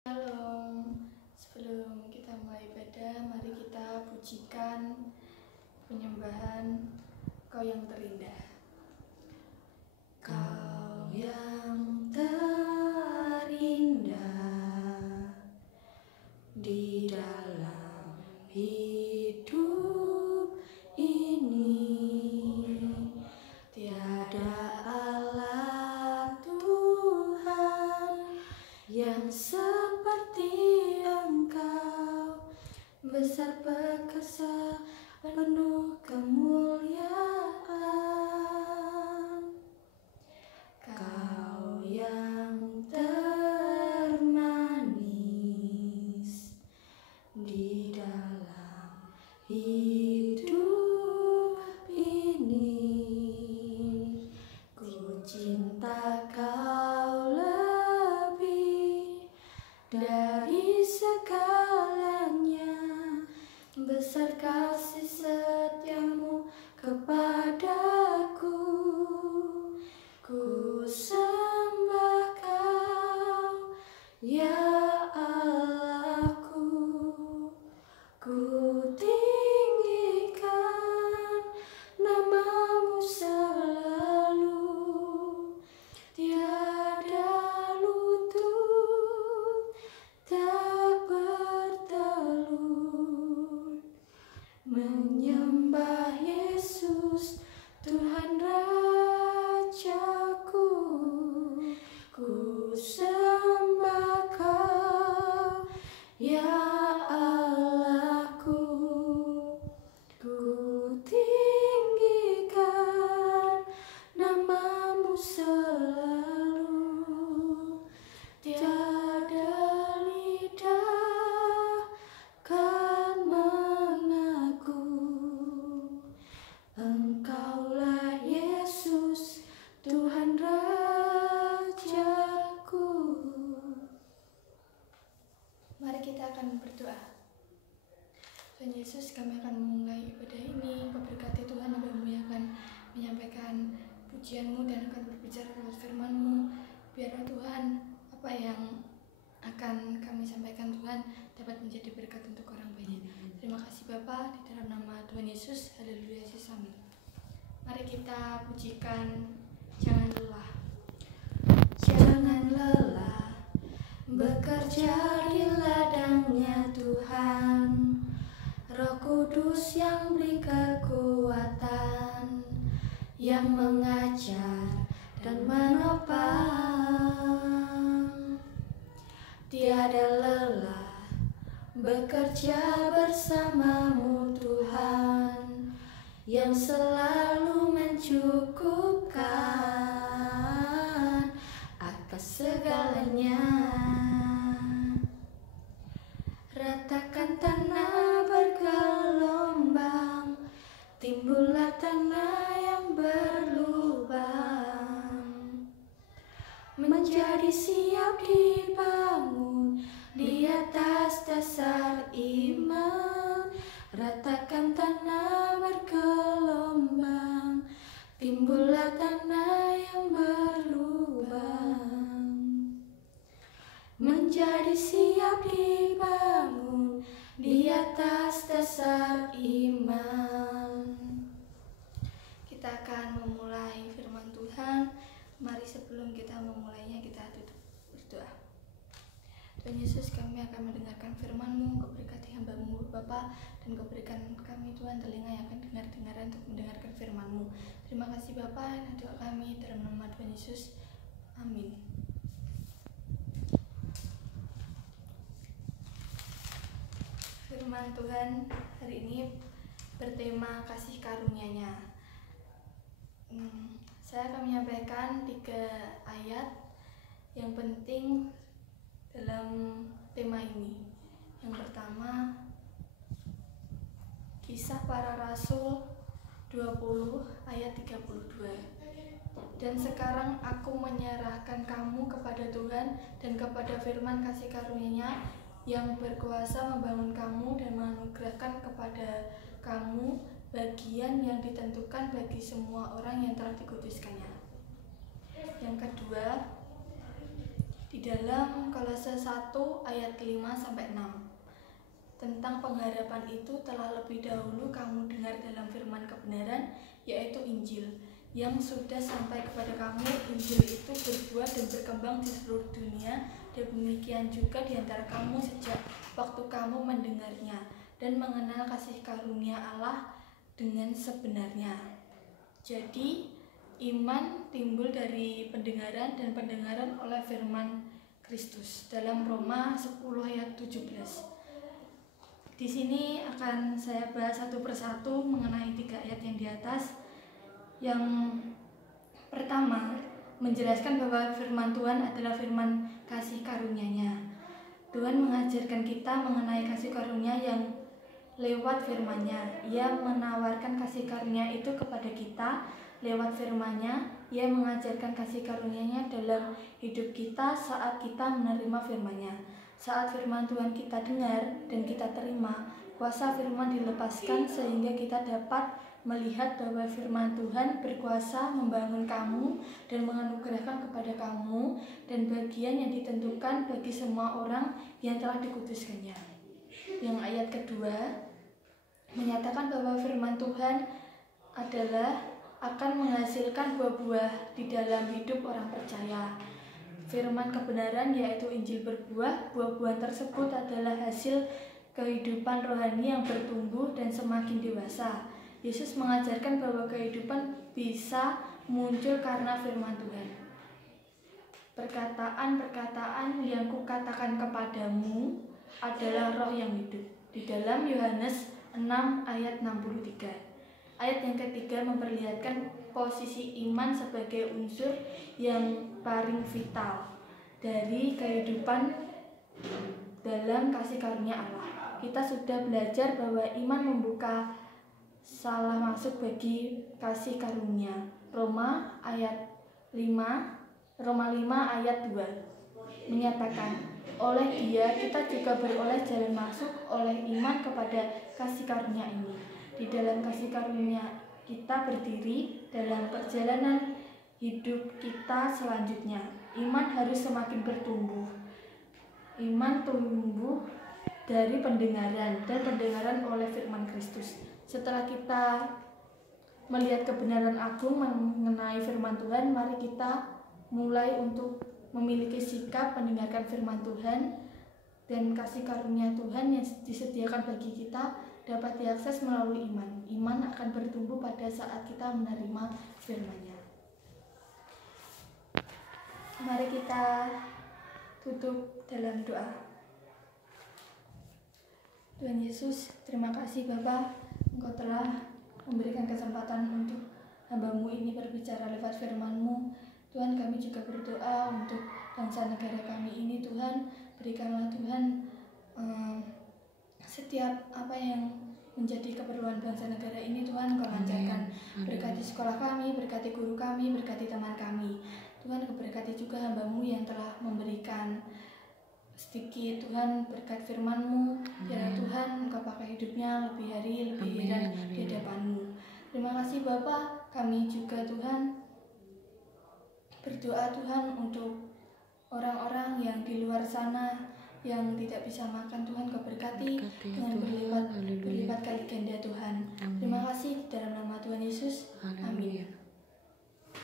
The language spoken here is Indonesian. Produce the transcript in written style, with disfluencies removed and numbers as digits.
Shalom. Sebelum kita mulai ibadah, mari kita pujikan penyembahan Kau yang terindah. Kau yang terindah di dalam hidup ini, tiada Allah Tuhan yang seperti Engkau, besar perkasa, penuh kemuliaan. Kau yang termanis di dalam hidup ini, ku cinta Kau lebih dari segalanya. Besar kasih setiamu kepadaku, ku sembah Kau, ya Allahku. Ku tinggikan namamu selalu, tiada lutut tak bertelut, menyembah Yesus Tuhan Rajaku. Ku sembah Kau, ya Allahku. Ku tinggikan namamu selalu, tiada lidah kan mengaku Engkaulah Yesus Tuhan Rajaku. Mari kita akan berdoa. Tuhan Yesus, kami akan memulai ibadah ini. Kau berkati Tuhan, kami akan menyampaikan pujian-Mu dan akan berbicara lewat firman-Mu. Biarlah Tuhan, apa yang akan kami sampaikan Tuhan dapat menjadi berkat untuk orang banyak. Terima kasih Bapa, di dalam nama Tuhan Yesus. Haleluya, Yesus, amin. Mari kita pujikan Jangan Lelah. Jangan lelah bekerja di ladangnya Tuhan, Roh Kudus yang beri kekuatan, yang mengajar dan menopang. Tiada lelah bekerja bersamamu Tuhan, yang selalu mencukupkan atas segalanya. Ratakan tanah bergelombang, timbullah tanah yang berlubang, menjadi siap dibangun di atas dasar iman. Ratakan tanah bergelombang, timbullah tanah yang berlubang, menjadi siap dibangun di atas dasar iman. Kita akan memulai firman Tuhan. Mari sebelum kita memulainya kita tutup berdoa. Tuhan Yesus, kami akan mendengarkan firman-Mu. Kau berkati hamba-Mu Bapa, dan Kau berikan kami Tuhan telinga yang akan dengar-dengaran untuk mendengarkan firman-Mu. Terima kasih Bapa, dan doa kami dalam nama Tuhan Yesus. Amin. Firman Tuhan hari ini bertema kasih karunia-Nya. Saya akan menyampaikan 3 ayat yang penting dalam tema ini. Yang pertama, Kisah Para Rasul 20 ayat 32. Dan sekarang aku menyerahkan kamu kepada Tuhan dan kepada firman kasih karunia-Nya yang berkuasa membangun kamu dan menganugerahkan kepada kamu bagian yang ditentukan bagi semua orang yang telah dikuduskannya. Yang kedua, di dalam Kolose 1 ayat 5-6. Tentang pengharapan itu telah lebih dahulu kamu dengar dalam firman kebenaran, yaitu Injil, yang sudah sampai kepada kamu. Injil itu berbuah dan berkembang di seluruh dunia, dan demikian juga di antara kamu sejak waktu kamu mendengarnya dan mengenal kasih karunia Allah dengan sebenarnya. Jadi, iman timbul dari pendengaran dan pendengaran oleh firman Kristus. Dalam Roma 10 ayat 17. Di sini akan saya bahas satu persatu mengenai 3 ayat yang di atas. Yang pertama, menjelaskan bahwa firman Tuhan adalah firman kasih karunia-Nya. Tuhan mengajarkan kita mengenai kasih karunia yang lewat firman-Nya. Ia menawarkan kasih karunia itu kepada kita lewat firman-Nya. Ia mengajarkan kasih karunia-Nya dalam hidup kita saat kita menerima firman-Nya. Saat firman Tuhan kita dengar dan kita terima, kuasa firman dilepaskan sehingga kita dapat melihat bahwa firman Tuhan berkuasa membangun kamu dan menganugerahkan kepada kamu dan bagian yang ditentukan bagi semua orang yang telah dikuduskannya. Yang ayat kedua menyatakan bahwa firman Tuhan adalah akan menghasilkan buah-buah di dalam hidup orang percaya. Firman kebenaran yaitu Injil berbuah. Buah-buah tersebut adalah hasil kehidupan rohani yang bertumbuh dan semakin dewasa. Yesus mengajarkan bahwa kehidupan bisa muncul karena firman Tuhan. Perkataan-perkataan yang kukatakan kepadamu adalah roh yang hidup. Di dalam Yohanes 6 ayat 63. Ayat yang ketiga memperlihatkan posisi iman sebagai unsur yang paling vital dari kehidupan dalam kasih karunia Allah. Kita sudah belajar bahwa iman membuka salah masuk bagi kasih karunia. Roma 5 ayat 2 menyatakan, oleh Dia kita juga beroleh jalan masuk oleh iman kepada kasih karunia ini. Di dalam kasih karunia kita berdiri dalam perjalanan hidup kita selanjutnya. Iman harus semakin bertumbuh. Iman tumbuh dari pendengaran dan pendengaran oleh firman Kristus. Setelah kita melihat kebenaran agung mengenai firman Tuhan, mari kita mulai untuk memiliki sikap mendengarkan firman Tuhan, dan kasih karunia Tuhan yang disediakan bagi kita dapat diakses melalui iman. Iman akan bertumbuh pada saat kita menerima firman-Nya. Mari kita tutup dalam doa. Tuhan Yesus, terima kasih Bapa, Engkau telah memberikan kesempatan untuk hamba-Mu ini berbicara lewat firman-Mu. Tuhan, kami juga berdoa untuk bangsa negara kami ini. Tuhan, berikanlah Tuhan setiap apa yang menjadi keperluan bangsa negara ini. Tuhan, Kau lancarkan. Berkati sekolah kami, berkati guru kami, berkati teman kami. Tuhan, berkati juga hamba-Mu yang telah memberikan sedikit. Tuhan, berkat firman-Mu, biarlah Tuhan Engkau pakai hidupnya lebih hari, lebih heran di hadapan-Mu. Terima kasih Bapa. Kami juga Tuhan berdoa Tuhan untuk orang-orang yang di luar sana yang tidak bisa makan. Tuhan, Kau berkati dengan berlipat kali ganda Tuhan. Terima kasih dalam nama Tuhan Yesus. Amin.